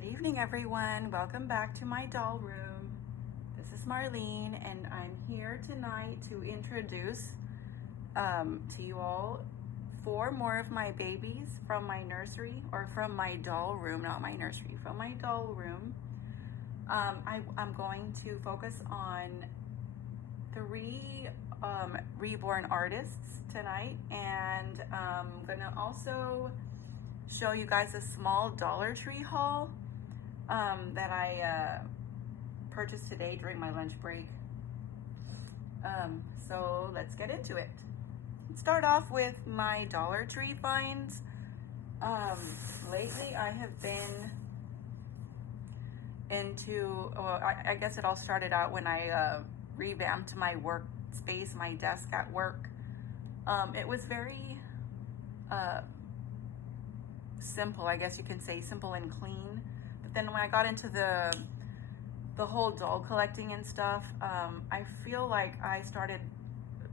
Good evening, everyone. Welcome back to my doll room. This is Marlene, and I'm here tonight to introduce to you all 4 more of my babies from my nursery, or from my doll room, not my nursery, from my doll room. I'm going to focus on 3 reborn artists tonight, and I'm gonna also show you guys a small Dollartree haul that I purchased today during my lunch break. So let's get into it. Start off with my Dollartree finds. Lately I have been into, well, I guess it all started out when I revamped my workspace, my desk at work. It was very simple, I guess you can say, simple and clean. But then when I got into the whole doll collecting and stuff, I feel like I started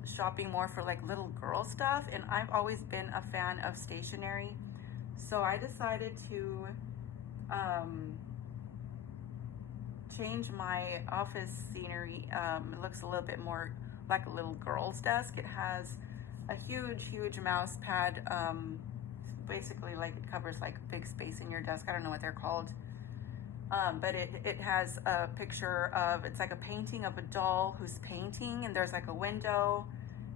shopping more for like little girl stuff, and I've always been a fan of stationery. So I decided to change my office scenery. It looks a little bit more like a little girl's desk. It has a huge mouse pad. Basically, like, it covers like big space in your desk. I don't know what they're called, but it has a picture of, it's like a painting of a doll who's painting, and there's like a window,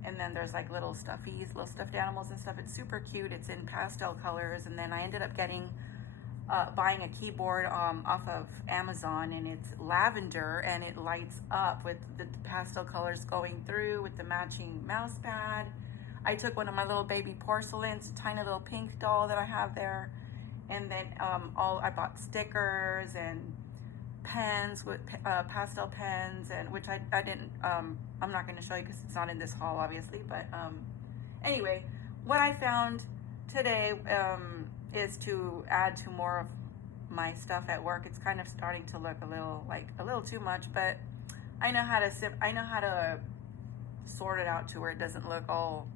and then there's like little stuffies, little stuffed animals and stuff. It's super cute. It's in pastel colors. And then I ended up buying a keyboard off of Amazon, and it's lavender, and it lights up with the pastel colors going through with the matching mouse pad. I took one of my little baby porcelains, a tiny little pink doll that I have there, and then I bought stickers and pens with pastel pens, and which I didn't. I'm not going to show you because it's not in this haul, obviously. But anyway, what I found today is to add to more of my stuff at work. It's kind of starting to look a little too much, but I know how to sort it out to where it doesn't look all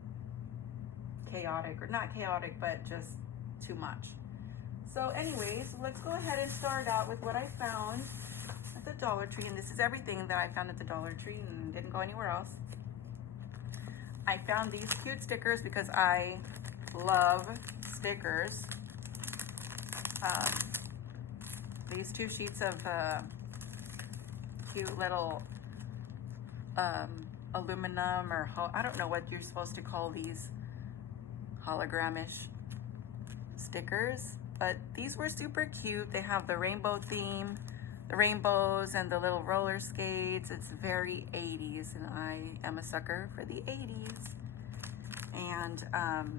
chaotic, or not chaotic, but just too much. So anyways, let's go ahead and start out with what I found at the Dollar Tree. And this is everything that I found at the Dollar Tree and didn't go anywhere else. I found these cute stickers because I love stickers. These 2 sheets of cute little aluminum, or I don't know what you're supposed to call these, hologramish stickers, but these were super cute. They have the rainbow theme, the rainbows and the little roller skates. It's very 80s, and I am a sucker for the 80s. And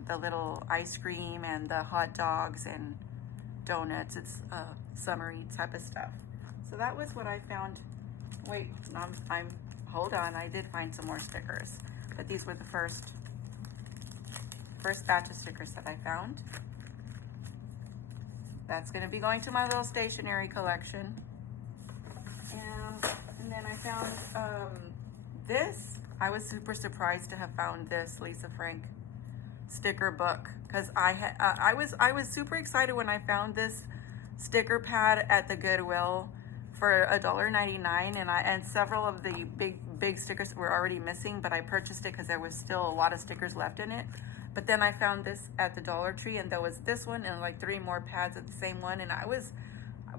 the little ice cream and the hot dogs and donuts. It's summery type of stuff. So that was what I found. Wait, hold on. I did find some more stickers, but these were the first batch of stickers that I found. That's going to be going to my little stationery collection. And then I found this. I was super surprised to have found this Lisa Frank sticker book, because I was super excited when I found this sticker pad at the Goodwill for $1.99, and several of the big stickers were already missing, but I purchased it because there was still a lot of stickers left in it. But then I found this at the Dollar Tree, and there was this one and like 3 more pads of the same one, and I was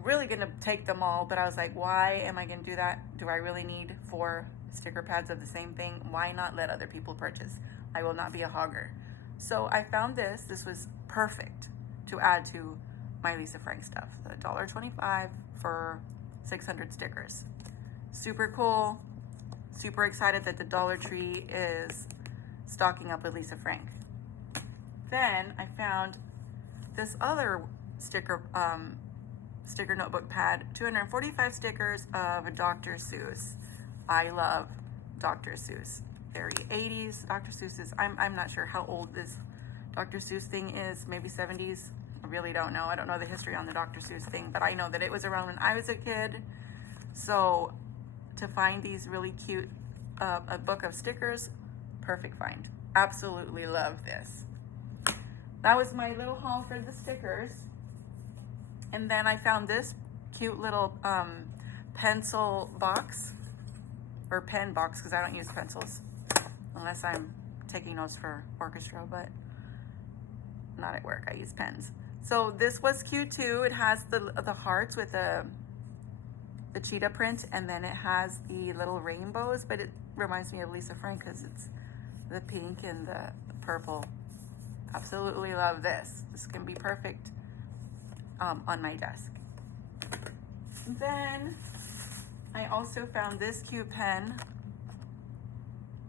really gonna take them all, but I was like, why am I gonna do that? Do I really need 4 sticker pads of the same thing? Why not let other people purchase? I will not be a hogger. So I found this. This was perfect to add to my Lisa Frank stuff. $1.25 for 600 stickers. Super cool. Super excited that the Dollar Tree is stocking up with Lisa Frank. Then I found this other sticker notebook pad, 245 stickers of Dr. Seuss. I love Dr. Seuss. Very 80s. Dr. Seuss is, I'm not sure how old this Dr. Seuss thing is, maybe 70s. I really don't know. I don't know the history on the Dr. Seuss thing, but I know that it was around when I was a kid. So to find these really cute, a book of stickers, perfect find. Absolutely love this. That was my little haul for the stickers. And then I found this cute little pencil box, or pen box, because I don't use pencils unless I'm taking notes for orchestra, but not at work. I use pens. So this was cute too. It has the hearts with the cheetah print, and then it has the little rainbows, but it reminds me of Lisa Frank because it's the pink and the purple. Absolutely love this. This can be perfect on my desk. Then I also found this cute pen.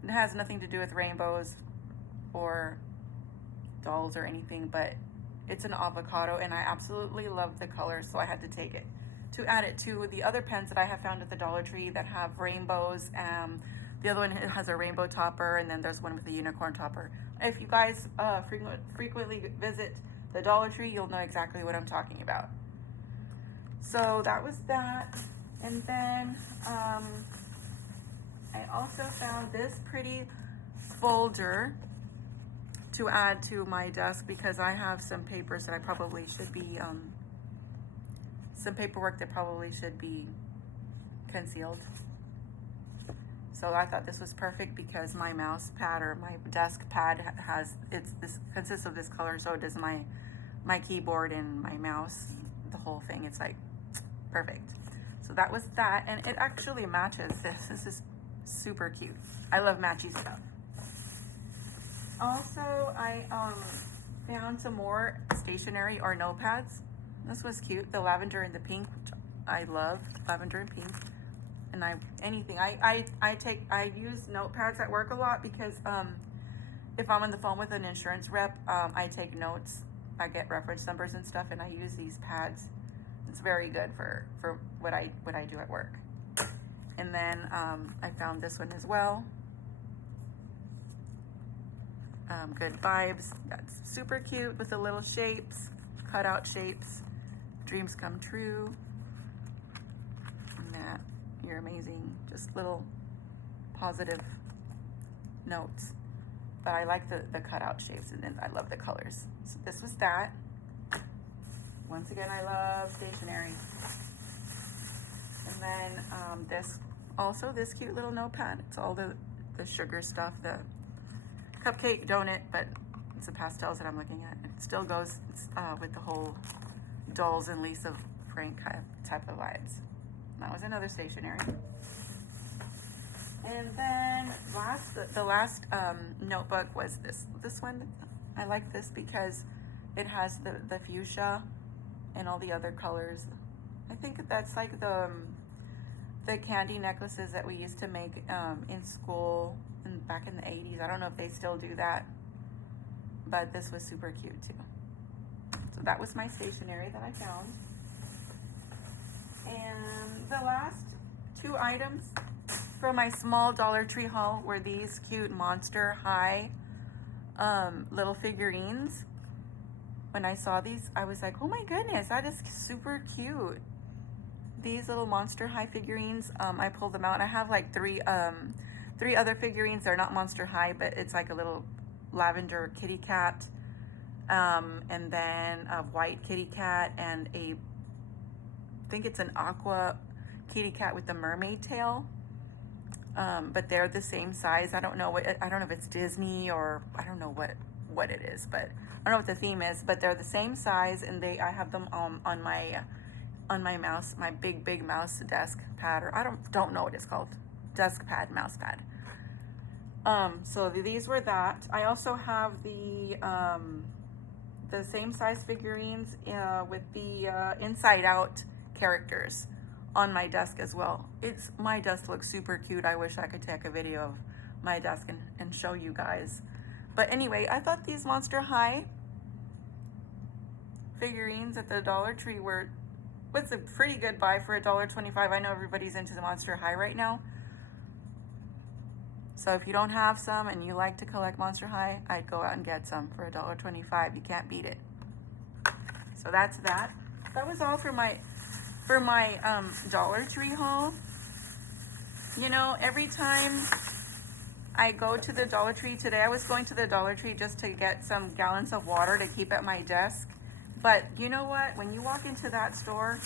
It has nothing to do with rainbows or dolls or anything, but it's an avocado, and I absolutely love the color, so I had to take it to add it to the other pens that I have found at the Dollar Tree that have rainbows. The other one has a rainbow topper, and then there's one with a unicorn topper. If you guys frequently visit the Dollar Tree, you'll know exactly what I'm talking about. So that was that. And then I also found this pretty folder to add to my desk because I have some papers that I probably should be, some paperwork that probably should be concealed. So I thought this was perfect because my mouse pad, or my desk pad, consists of this color, so does my keyboard and my mouse, the whole thing. It's like perfect. So that was that, and it actually matches this. This is super cute. I love matchy stuff. Also, I found some more stationery or notepads. This was cute. The lavender and the pink, which I love. Lavender and pink. And I use notepads at work a lot because if I'm on the phone with an insurance rep, I take notes. I get reference numbers and stuff, and I use these pads. It's very good for what I do at work. And then I found this one as well. Good vibes. That's super cute with the little shapes, cutout shapes. Dreams come true. And that, you're amazing. Just little positive notes. But I like the cutout shapes, and then I love the colors. So this was that. Once again, I love stationery. And then this cute little notepad. It's all the sugar stuff, the cupcake donut, but it's the pastels that I'm looking at. It still goes with the whole dolls and Lisa Frank type of vibes. That was another stationery. And then the last notebook was this one. I like this because it has the fuchsia and all the other colors. I think that's like the candy necklaces that we used to make in school and back in the 80s. I don't know if they still do that, but this was super cute too. So that was my stationery that I found. And the last two items from my small Dollar Tree haul were these cute Monster High little figurines. When I saw these, I was like, oh my goodness, that is super cute. These little Monster High figurines, I pulled them out. I have like three other figurines. They're not Monster High, but it's like a little lavender kitty cat, and then a white kitty cat, and I think it's an aqua kitty cat with the mermaid tail. But they're the same size. I don't know if it's Disney or I don't know what it is, but I don't know what the theme is, but they're the same size, and I have them on my mouse, my big mouse desk pad, or I don't know what it's called, desk pad, mouse pad. So these were that. I also have the same size figurines with the Inside Out characters on my desk as well. My desk looks super cute. I wish I could take a video of my desk and show you guys. But anyway, I thought these Monster High figurines at the Dollar Tree was a pretty good buy for $1.25. I know everybody's into the Monster High right now. So if you don't have some and you like to collect Monster High, I'd go out and get some for $1.25. You can't beat it. So that's that. That was all for my Dollar Tree haul. You know, every time I go to the Dollar Tree, today I was going to the Dollar Tree just to get some gallons of water to keep at my desk. But you know what? When you walk into that store,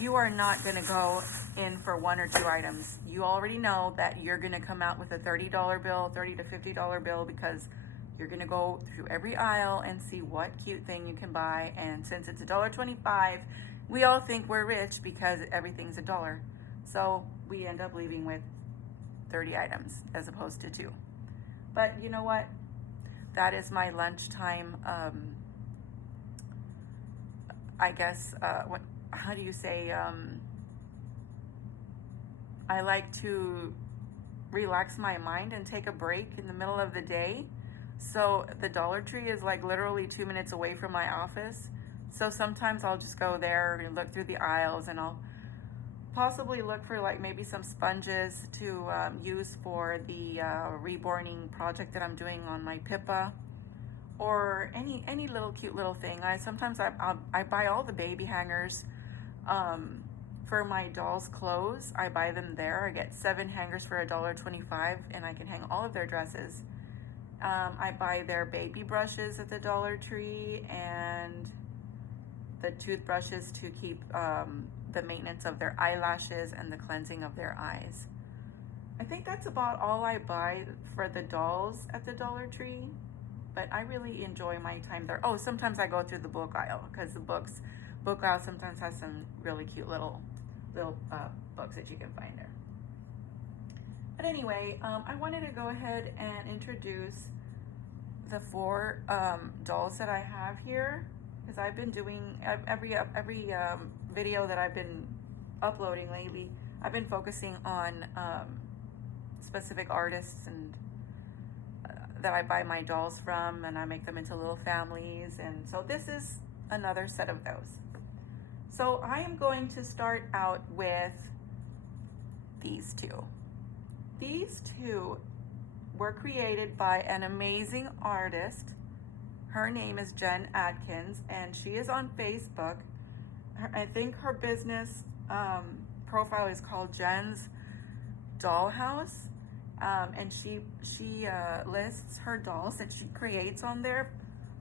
you are not going to go in for 1 or 2 items. You already know that you're going to come out with a $30 bill, $30 to $50 bill, because you're going to go through every aisle and see what cute thing you can buy. And since it's $1.25, we all think we're rich because everything's $1. So we end up leaving with 30 items as opposed to 2. But you know what? That is my lunchtime, I guess, how do you say, I like to relax my mind and take a break in the middle of the day. So the Dollartree is like literally 2 minutes away from my office. So sometimes I'll just go there and look through the aisles, and I'll possibly look for like maybe some sponges to use for the reborning project that I'm doing on my Pippa, or any little cute little thing. Sometimes I buy all the baby hangers for my dolls' clothes. I buy them there. I get 7 hangers for $1.25, and I can hang all of their dresses. I buy their baby brushes at the Dollartree, and the toothbrushes to keep the maintenance of their eyelashes and the cleansing of their eyes. I think that's about all I buy for the dolls at the Dollartree, but I really enjoy my time there. Oh, sometimes I go through the book aisle, because the book aisle sometimes has some really cute little books that you can find there. But anyway, I wanted to go ahead and introduce the 4 dolls that I have here, because I've been doing every video that I've been uploading lately. I've been focusing on specific artists and that I buy my dolls from, and I make them into little families, and so this is another set of those. So I am going to start out with these 2. These 2 were created by an amazing artist. Her name is Sheena Atkins, and she is on Facebook. I think her business profile is called Jen's Dollhouse, and she lists her dolls that she creates on there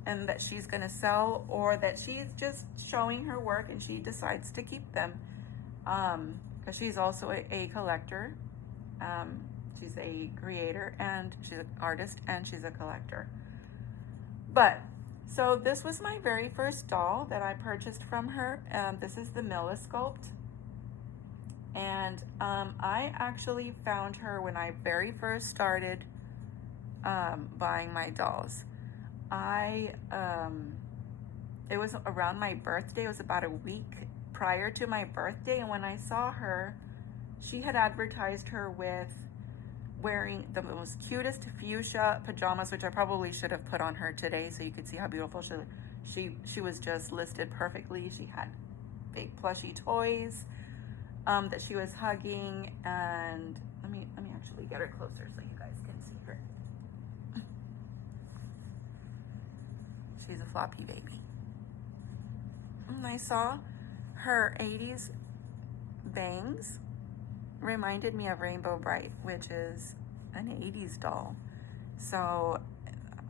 and that she's going to sell, or that she's just showing her work and she decides to keep them, because she's also a collector. She's a creator, and she's an artist, and she's a collector. But so this was my very first doll that I purchased from her. This is the Mila sculpt, and I actually found her when I very first started buying my dolls. It was around my birthday. It was about a week prior to my birthday, and when I saw her, she had advertised her with wearing the most cutest fuchsia pajamas, which I probably should have put on her today so you could see how beautiful she was. Just listed perfectly. She had big plushy toys that she was hugging, and let me actually get her closer so you guys can see her. She's a floppy baby. And I saw her 80s bangs reminded me of Rainbow Bright, which is an 80s doll. So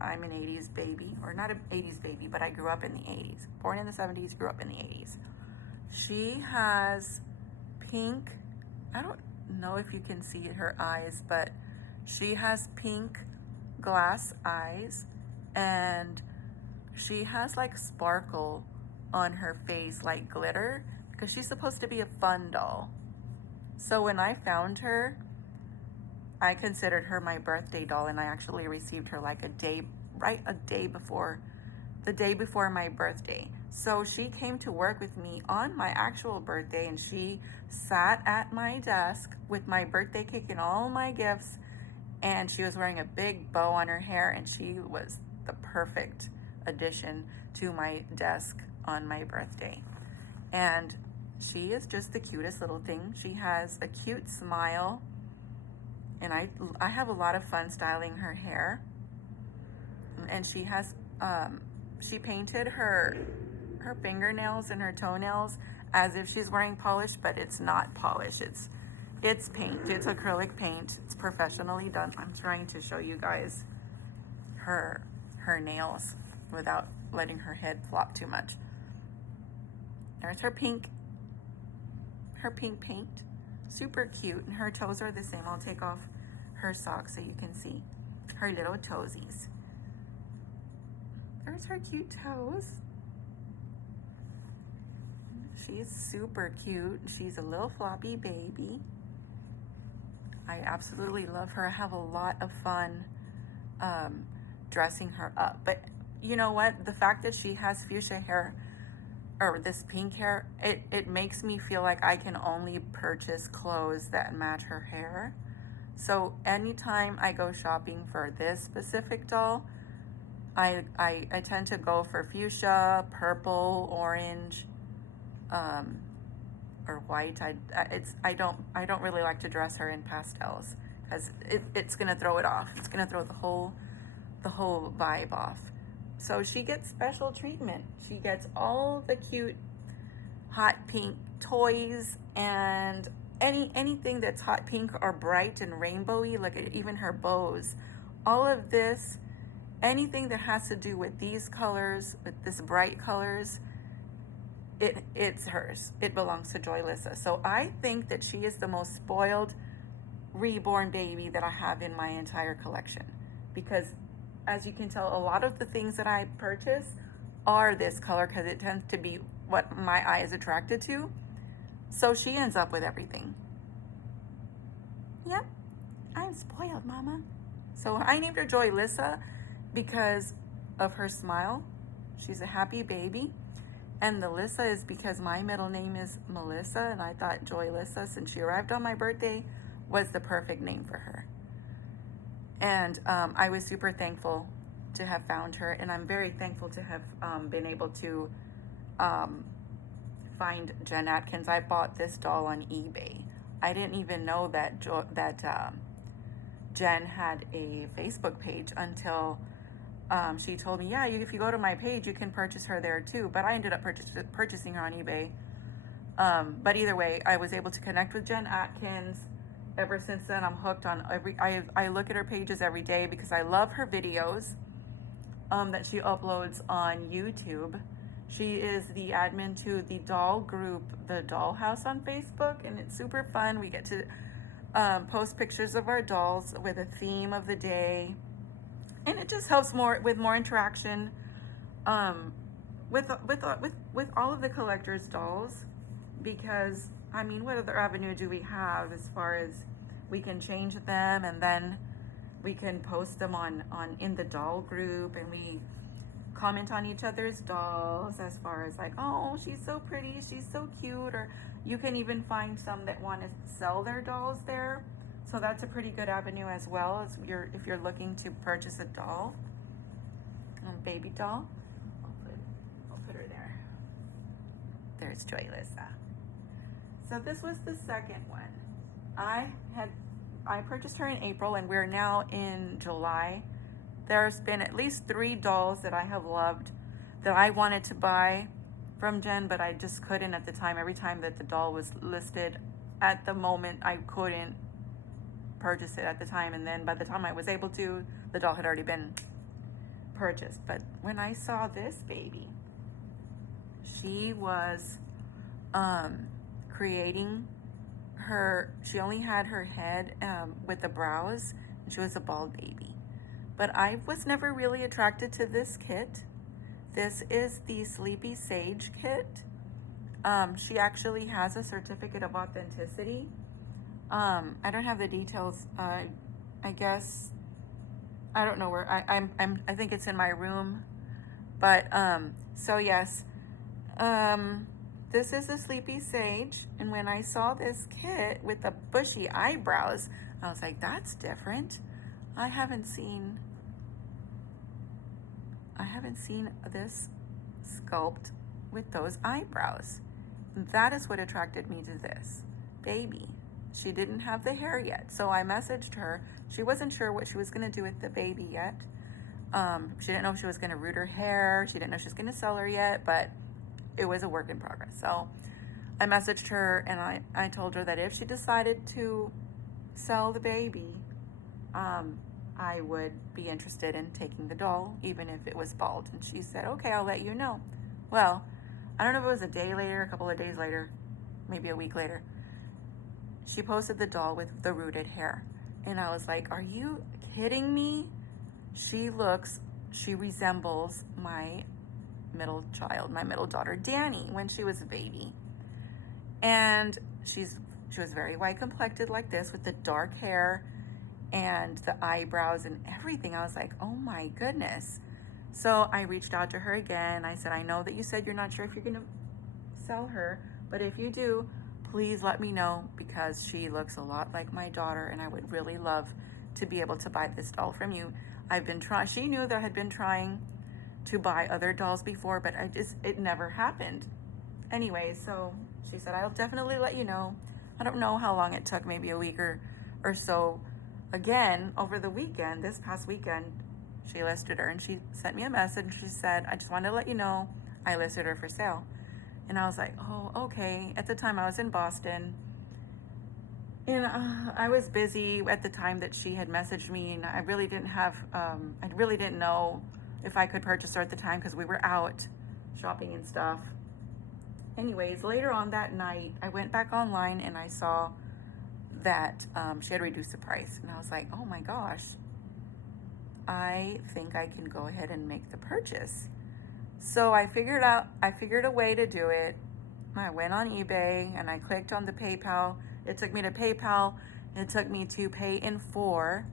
I'm an 80s baby, or not an 80s baby, but I grew up in the 80s. Born in the 70s, grew up in the 80s. She has pink, I don't know if you can see her eyes, but she has pink glass eyes, and she has like sparkle on her face, like glitter, because she's supposed to be a fun doll. So when I found her, I considered her my birthday doll, and I actually received her like the day before my birthday. So she came to work with me on my actual birthday, and she sat at my desk with my birthday cake and all my gifts, and she was wearing a big bow on her hair, and she was the perfect addition to my desk on my birthday. And she is just the cutest little thing. She has a cute smile, and I have a lot of fun styling her hair. And she has she painted her fingernails and her toenails as if she's wearing polish, but it's not polish. It's paint. It's acrylic paint. It's professionally done. I'm trying to show you guys her nails without letting her head flop too much. There's her pink her pink paint. Super cute. And her toes are the same. I'll take off her socks so you can see her little toesies. There's her cute toes. She's super cute. She's a little floppy baby. I absolutely love her. I have a lot of fun dressing her up. But you know what? The fact that she has fuchsia hair, or this pink hair, it makes me feel like I can only purchase clothes that match her hair. So anytime I go shopping for this specific doll, I tend to go for fuchsia, purple, orange, or white. I don't really like to dress her in pastels because it's gonna throw it off. It's gonna throw the whole vibe off. So she gets special treatment. She gets all the cute hot pink toys and anything that's hot pink or bright and rainbowy. Look at even her bows. All of this, anything that has to do with these colors, with this bright colors, it's hers. It belongs to Joylissa. So I think that she is the most spoiled reborn baby that I have in my entire collection, because as you can tell, a lot of the things that I purchase are this color because it tends to be what my eye is attracted to. So she ends up with everything. Yep, I'm spoiled, Mama. So I named her Joylissa because of her smile. She's a happy baby. And the Lissa is because my middle name is Melissa, and I thought Joylissa, since she arrived on my birthday, was the perfect name for her. And I was super thankful to have found her, and I'm very thankful to have been able to find Jen Atkins. I bought this doll on eBay. I didn't even know that Jen had a Facebook page until she told me, yeah, if you go to my page, you can purchase her there too. But I ended up purchasing her on eBay. But either way, I was able to connect with Jen Atkins. Ever since then, I'm hooked on I look at her pages every day because I love her videos that she uploads on YouTube. She is the admin to the doll group, the Dollhouse on Facebook, and it's super fun. We get to post pictures of our dolls with a theme of the day, and it just helps with more interaction with all of the collectors' dolls, because I mean, what other avenue do we have as far as we can change them, and then we can post them on in the doll group, and we comment on each other's dolls as far as like, oh, she's so pretty, she's so cute, or you can even find some that want to sell their dolls there. So that's a pretty good avenue as well, as if you're looking to purchase a doll, a baby doll. I'll put her there. There's Joylissa. So this was the second one. I purchased her in April, and we're now in July. There's been at least 3 dolls that I have loved that I wanted to buy from Jen, but I just couldn't at the time. Every time that the doll was listed at the moment, I couldn't purchase it at the time, and then by the time I was able to, the doll had already been purchased. But when I saw this baby, she was creating her, she only had her head with the brows, and she was a bald baby. But I was never really attracted to this kit. This is the Sleepy Sage kit. She actually has a certificate of authenticity. I don't have the details. I guess I don't know where. I think it's in my room. But so yes, this is the Sleepy Sage, and when I saw this kit with the bushy eyebrows, I was like, that's different. I haven't seen this sculpt with those eyebrows. That is what attracted me to this baby. She didn't have the hair yet, so I messaged her. She wasn't sure what she was going to do with the baby yet. She didn't know if she was going to root her hair. She didn't know if she was going to sell her yet, but it was a work in progress. So I messaged her, and I told her that if she decided to sell the baby, I would be interested in taking the doll, even if it was bald. And she said, okay, I'll let you know. Well, I don't know if it was a day later, a couple of days later, maybe a week later. she posted the doll with the rooted hair. And I was like, are you kidding me? She resembles my middle child, my middle daughter, Danny, when she was a baby. And she was very white complected like this with the dark hair and the eyebrows and everything. I was like, oh my goodness. So I reached out to her again. I said, I know that you said you're not sure if you're going to sell her, but if you do, please let me know, because she looks a lot like my daughter and I would really love to be able to buy this doll from you. She knew that I had been trying to buy other dolls before, but it never happened. Anyway, so she said, I'll definitely let you know. I don't know how long it took, maybe a week or so. Again, over the weekend, this past weekend, she listed her and she sent me a message. She said, I just wanted to let you know I listed her for sale. And I was like, oh, okay. At the time I was in Boston and I was busy at the time that she had messaged me, and I really didn't know if I could purchase her at the time because we were out shopping and stuff. Anyways, later on that night, I went back online and I saw that she had reduced the price. And I was like, oh my gosh, I think I can go ahead and make the purchase. So I figured a way to do it. I went on eBay and I clicked on the PayPal. It took me to PayPal. It took me to pay in 4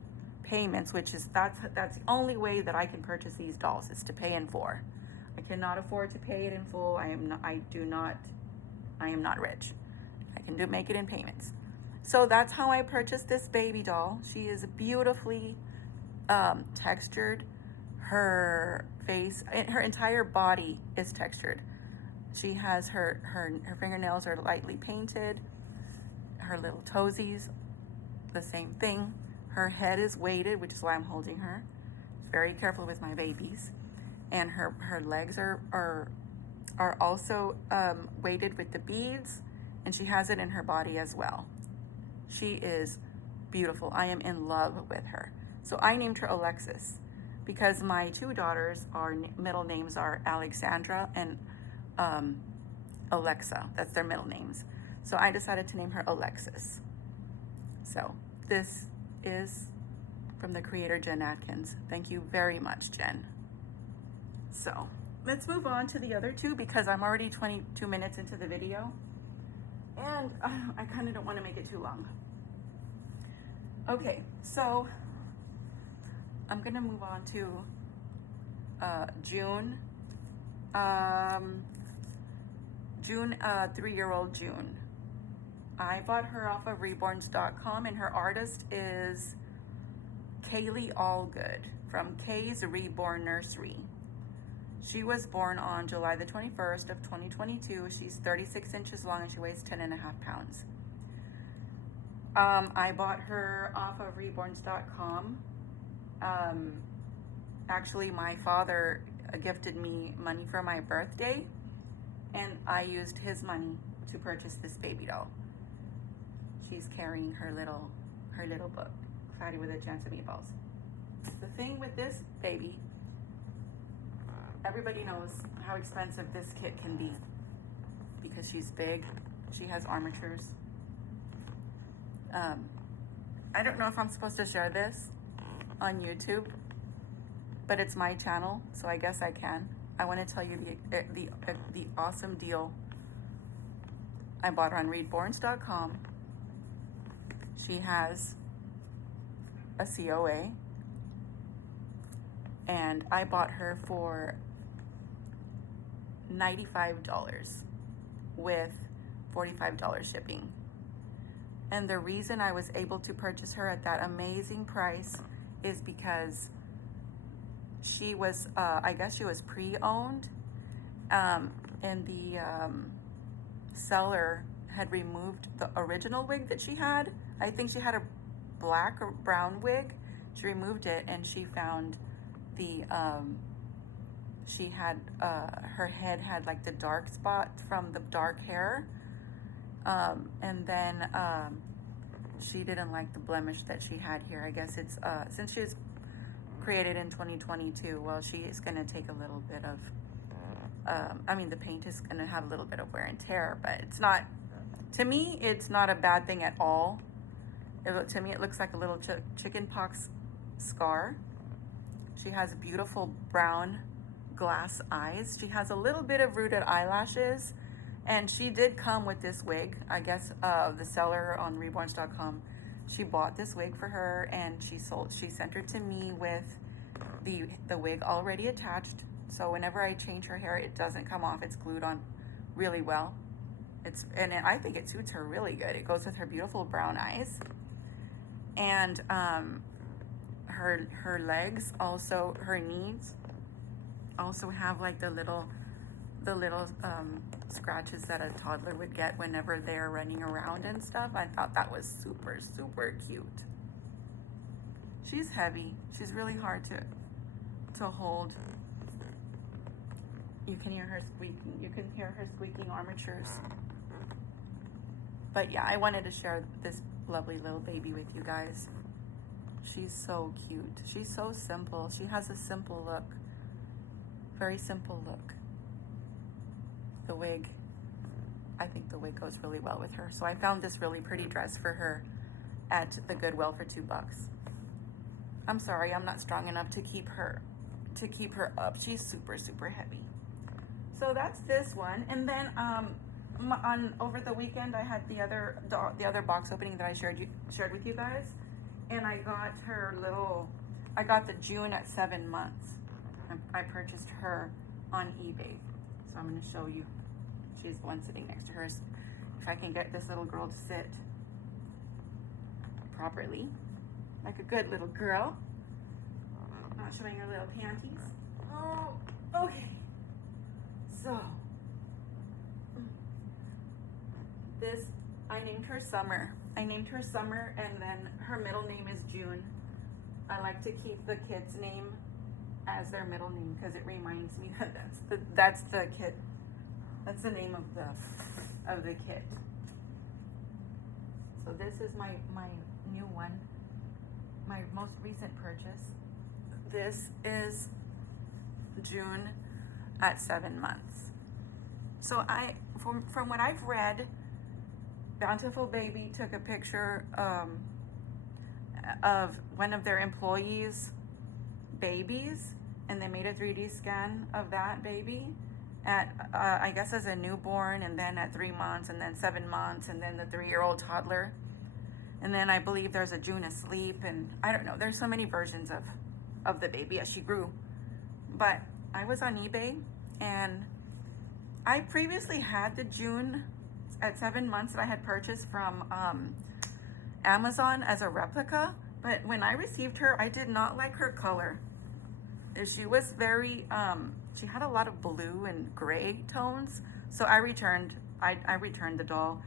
payments, which is, that's the only way that I can purchase these dolls, is to pay in 4. I cannot afford to pay it in full. I am not rich. I can make it in payments. So that's how I purchased this baby doll. She is beautifully textured. Her face, her entire body is textured. She has her fingernails are lightly painted. Her little toesies, the same thing. Her head is weighted, which is why I'm holding her. Very careful with my babies. And her legs are also weighted with the beads, and she has it in her body as well. She is beautiful. I am in love with her. So I named her Alexis because my 2 daughters, middle names are Alexandra and Alexa. That's their middle names. So I decided to name her Alexis. So this is from the creator, Jen Atkins. Thank you very much, Jen. So let's move on to the other 2 because I'm already 22 minutes into the video and I kind of don't want to make it too long. Okay, so I'm gonna move on to June. June, 3-year-old June. I bought her off of reborns.com and her artist is Kaylee Allgood from Kay's Reborn Nursery. She was born on July the 21st of 2022. She's 36 inches long and she weighs 10.5 pounds. I bought her off of reborns.com. Actually, my father gifted me money for my birthday, and I used his money to purchase this baby doll. She's carrying her little book, Fatty with a Chance of Meatballs. The thing with this baby, everybody knows how expensive this kit can be because she's big. She has armatures. I don't know if I'm supposed to share this on YouTube, but it's my channel, so I guess I can. I want to tell you the awesome deal. I bought her on reborns.com. She has a COA, and I bought her for $95 with $45 shipping. And the reason I was able to purchase her at that amazing price is because she was, I guess she was pre-owned, and the seller had removed the original wig that she had. I think she had a black or brown wig. She removed it and she found the, she had, her head had like the dark spot from the dark hair. And then she didn't like the blemish that she had here. I guess it's, since she's created in 2022, well, she is going to take a little bit of, I mean, the paint is going to have a little bit of wear and tear, but it's not To me, it's not a bad thing at all. To me, it looks like a little chicken pox scar. She has beautiful brown glass eyes. She has a little bit of rooted eyelashes, and she did come with this wig. I guess the seller on reborns.com, she bought this wig for her, and she sent her to me with the wig already attached. So whenever I change her hair, it doesn't come off. It's glued on really well. I think it suits her really good. It goes with her beautiful brown eyes, and her legs, also her knees, also have like the little scratches that a toddler would get whenever they're running around and stuff. I thought that was super, super cute. She's heavy. She's really hard to hold. You can hear her squeaking. You can hear her squeaking armatures. But yeah, I wanted to share this lovely little baby with you guys. She's so cute. She's so simple. She has a simple look. Very simple look. The wig, I think the wig goes really well with her. So I found this really pretty dress for her at the Goodwill for $2. I'm sorry, I'm not strong enough to keep her up. She's super, super heavy. So that's this one. And then over the weekend, I had the other box opening that I shared with you guys, and I got the June at 7 months. I purchased her on eBay, so I'm going to show you. She's the one sitting next to her. If I can get this little girl to sit properly, like a good little girl. Not showing her little panties. Oh, okay. So this, I named her Summer. And then her middle name is June. I like to keep the kid's name as their middle name because it reminds me that that's the kid. That's the name of the kid. So this is my new one, my most recent purchase. This is June at 7 months. So from what I've read, Bountiful Baby took a picture of one of their employees' babies, and they made a 3D scan of that baby at I guess as a newborn, and then at 3 months, and then 7 months, and then the 3-year-old toddler, and then I believe there's a June asleep, and I don't know, there's so many versions of the baby as she grew. But I was on eBay, and I previously had the June at 7 months that I had purchased from Amazon as a replica, but when I received her, I did not like her color. She was very, she had a lot of blue and gray tones, so I returned the doll,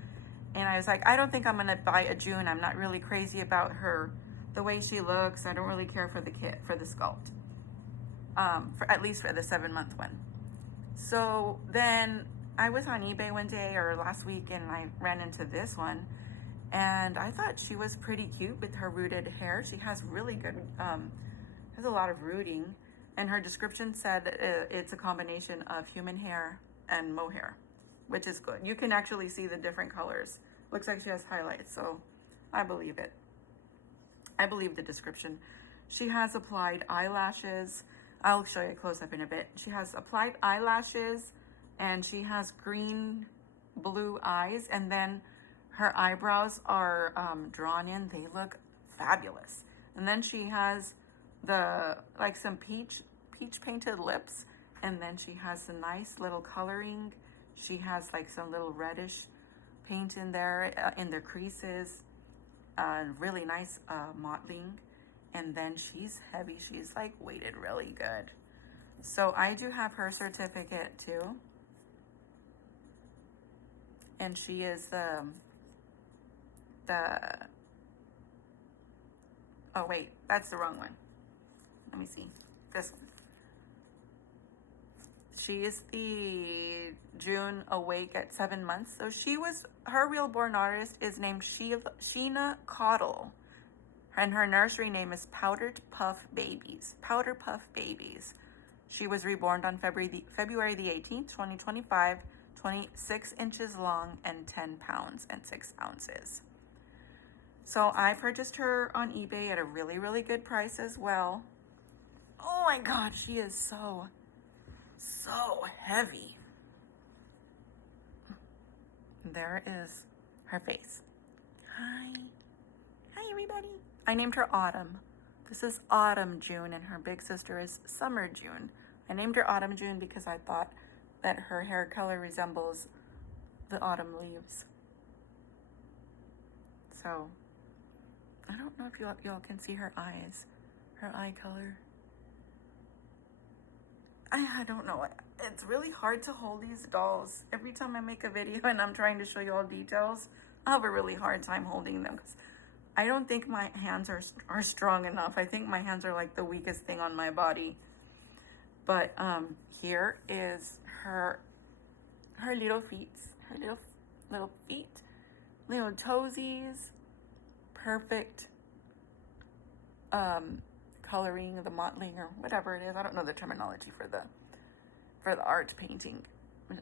and I was like, I don't think I'm gonna buy a June. I'm not really crazy about her, the way she looks. I don't really care for the kit, for the sculpt, at least for the 7-month one. So then I was on eBay one day or last week, and I ran into this one, and I thought she was pretty cute with her rooted hair. She has really good, has a lot of rooting, and her description said it's a combination of human hair and mohair, which is good. You can actually see the different colors. Looks like she has highlights, so I believe it. I believe the description. She has applied eyelashes. I'll show you a close-up in a bit. She has applied eyelashes, and she has green blue eyes, and then her eyebrows are drawn in. They look fabulous. And then she has some peach painted lips, and then she has some nice little coloring. She has like some little reddish paint in there in the creases, really nice mottling. And then she's heavy. She's like weighted really good. So I do have her certificate too. And she is oh wait, that's the wrong one. Let me see, this one. She is the June awake at 7 months. So her real born artist is named Sheena Caudle. And her nursery name is Powder Puff Babies. Powder Puff Babies. She was reborn on February the 18th, 2025. 26 inches long and 10 pounds and 6 ounces. So I purchased her on eBay at a really, really good price as well. Oh my God, she is so heavy. There is her face. Hi everybody. I named her Autumn. This is Autumn June and her big sister is Summer June. I named her Autumn June because I thought that her hair color resembles the autumn leaves. So, I don't know if y'all can see her eyes, her eye color. I don't know. It's really hard to hold these dolls. Every time I make a video and I'm trying to show you all details, I have a really hard time holding them because I don't think my hands are strong enough. I think my hands are like the weakest thing on my body. But here is her little feet, her little feet, little toesies, perfect coloring, the mottling or whatever it is. I don't know the terminology for the art painting.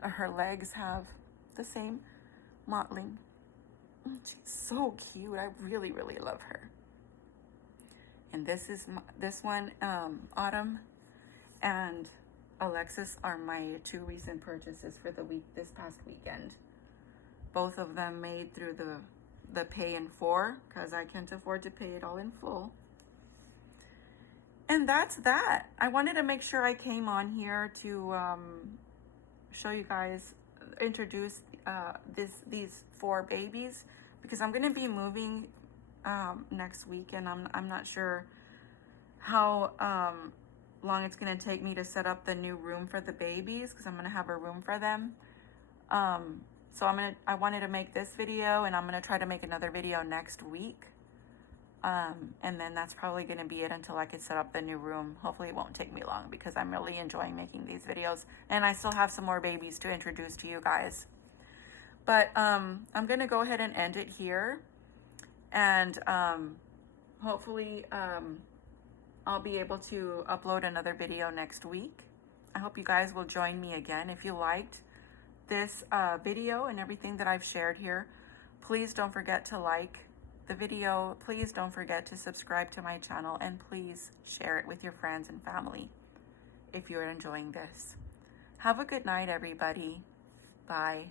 Her legs have the same mottling. She's so cute. I really, really love her. And this one, Autumn and Alexis are my two recent purchases for this past weekend. Both of them made through the pay in 4 because I can't afford to pay it all in full. And that's that. I wanted to make sure I came on here to show you guys, introduce these 4 babies because I'm going to be moving next week, and I'm not sure how long it's going to take me to set up the new room for the babies because I'm going to have a room for them. So I wanted to make this video, and I'm going to try to make another video next week. And then that's probably going to be it until I can set up the new room. Hopefully it won't take me long because I'm really enjoying making these videos. And I still have some more babies to introduce to you guys. But I'm going to go ahead and end it here. And hopefully I'll be able to upload another video next week. I hope you guys will join me again. If you liked this video and everything that I've shared here, please don't forget to like the video. Please don't forget to subscribe to my channel, and please share it with your friends and family if you're enjoying this. Have a good night, everybody. Bye.